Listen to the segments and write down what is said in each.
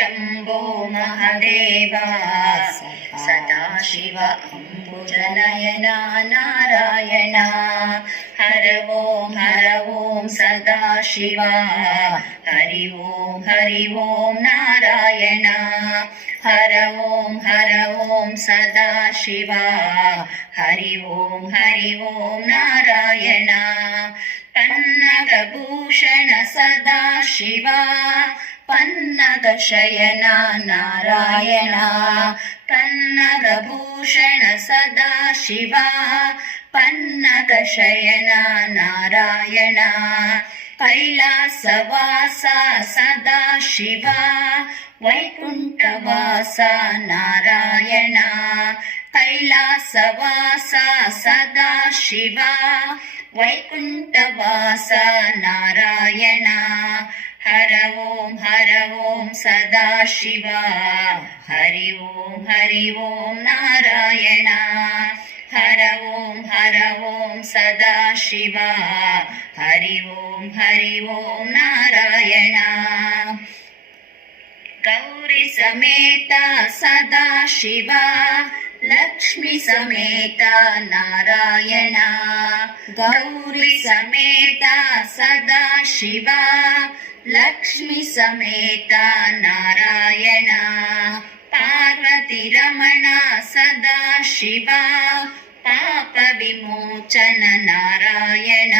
शम्भो महदेवा। सदाशिव अम्बुजनयना नारायण। हर ॐ हर ॐ सदाशिवा हरि ॐ हरि ॐ नारायण। हर ॐ हर ॐ सदाशिवा हरि ॐ हरि ॐ नारायण। पन्नगभूषण सदा शिवा। ಪನ್ನದ ಶಯನ ನಾರಾಯಣ ಪನ್ನದ ಭೂಷಣ ಸದಾ ಶಿವ ಪನ್ನದ ಶಯನ ನಾರಾಯಣ ಕೈಲಾಸವಾಸ ಸದಾ ಶಿವ ವೈಕುಂಠವಾಸ ನಾರಾಯಣ ಕೈಲಾಸವಾಸ ಸದಾ ಶಿವ ವೈಕುಂಠವಾಸ ನಾರಾಯಣ हर ॐ हर ॐ सदा शिवा हरि ॐ हरि ॐ नारायण हर ॐ हर ॐ सदा शिवा हरि ॐ हरि ॐ नारायण गौरि समेता सदा शिवा लक्ष्मी समेता नारायण गौरि समेता सदा शिवा लक्ष्मी समेता नारायण पार्वती रमणा सदा शिवा पापविमोचन नारायण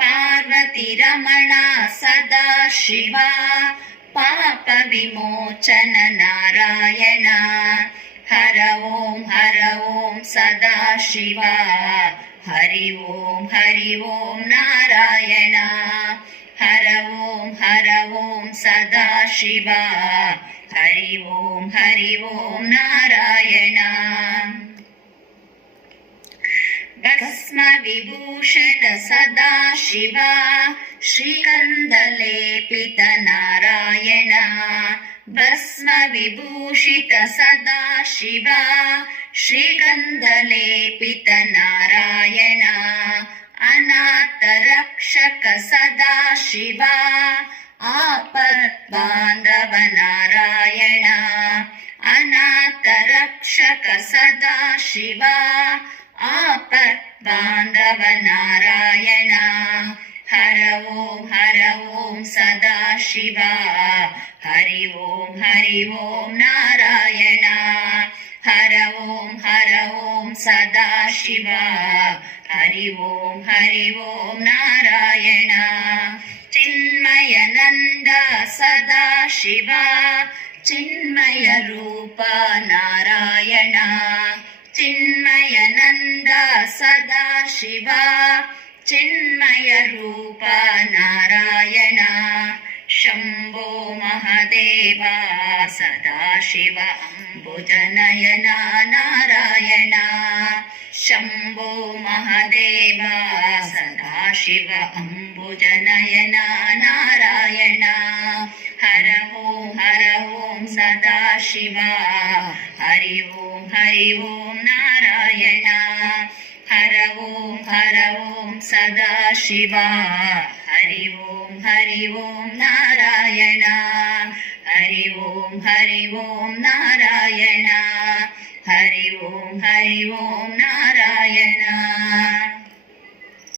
पार्वती रमणा सदा शिवा పాప విమోచన నారాయణ హర ఓం హర ఓం సదా శివ హరి ఓం హరి ఓం నారాయణ హర ఓం హర ఓం సదా శివ హరి ఓం హరి ఓం నారాయణ भस्मविभूषण सदा शिवा। श्रीगन्धलेपित नारायण भस्मविभूषित सदा शिवा। श्रीगन्धलेपित नारायण अनाथरक्षक सदा शिवा। आपद्बान्धव नारायण अनाथरक्षक सदा शिवा आपद्बान्धव नारायण हर ॐ हर ॐ सदा शिवा। हरि ॐ हरि ॐ नारायण। हर ॐ हर ॐ सदा शिवा। हरि ॐ हरि ॐ नारायण। चिन्मयनन्द सदा शिवा। चिन्मयरूप नारायण चिन्मयनन्द सदा शिवा चिन्मयरूप नारायण शम्भो महदेवा, सदाशिव अम्बुजनयना, नारायण। शम्भो महदेवा, सदाशिव अम्बुजनयना, नारायण। हर ॐ हर ॐ सदाशिवा। हरि ॐ हरि ॐ नारायण। हर ॐ हर ॐ सदा ஹரி ஓம் ஹரி ஓம் நாராயணா ஹரி ஓம் ஹரி ஓம் நாராயணா ஹரி ஓம் ஹரி ஓம் நாராயணா